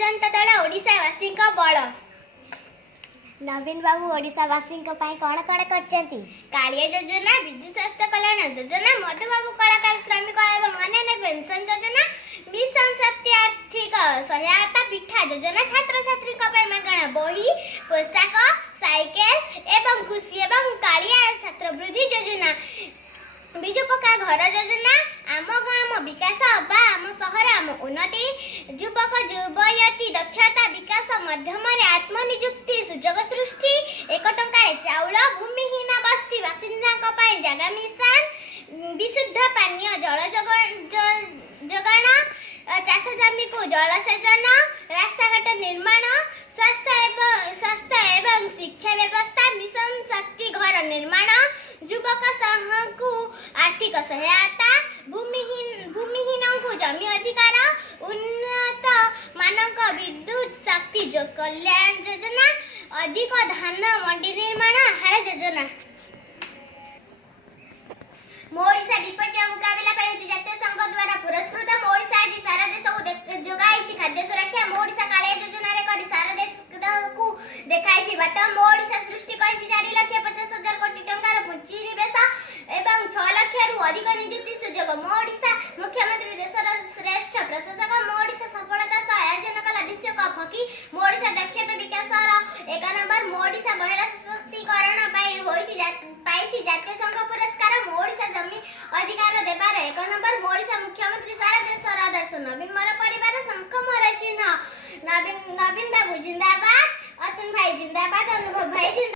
जनता दल ओडिशावासी बल। नवीन बाबू ओडिशावासी कौन कौन करछंती? कालिया योजना, विजु स्वास्थ्य कल्याण योजना, मधुबाबू कलाकार श्रमिक एवं अन्य पेंशन योजना, मिशन शक्ति आर्थिक सहायता पिठा योजना, छात्र छात्री मागणा बही, पोशाक, साइकेल एवं खुशी एवं कालिया छात्रवृत्ति योजना, विजु पक्का घर योजना, आम गाँव विकास बा आम सहर आम उन्नति, युवक युवती दक्षता विकास माध्यम आत्मनिजुक्ति सुजोग सृष्टि, 1 टंका चाउल, भूमिहीन बस्ती बासिंदा जगह मिशन, विशुद्ध पानीय जल जोगाण, चाष जमी को जलसेचन, रास्ताघाट निर्माण, स्वास्थ्य एवं शिक्षा व्यवस्था, मिशन शक्ति घर निर्माण, युवक संघ को आर्थिक सहायता, भूमिहीन को जमी अधिकार, उन्नत मानक विद्युत शक्ति कल्याण योजना, अधिक धान मंडी निर्माण आहार योजना। ओडिशा विपର୍ଯ୍यय मुकाबिला ପାଇଁ ଜାତୀୟ ସଂଘ ଦ୍ୱାରା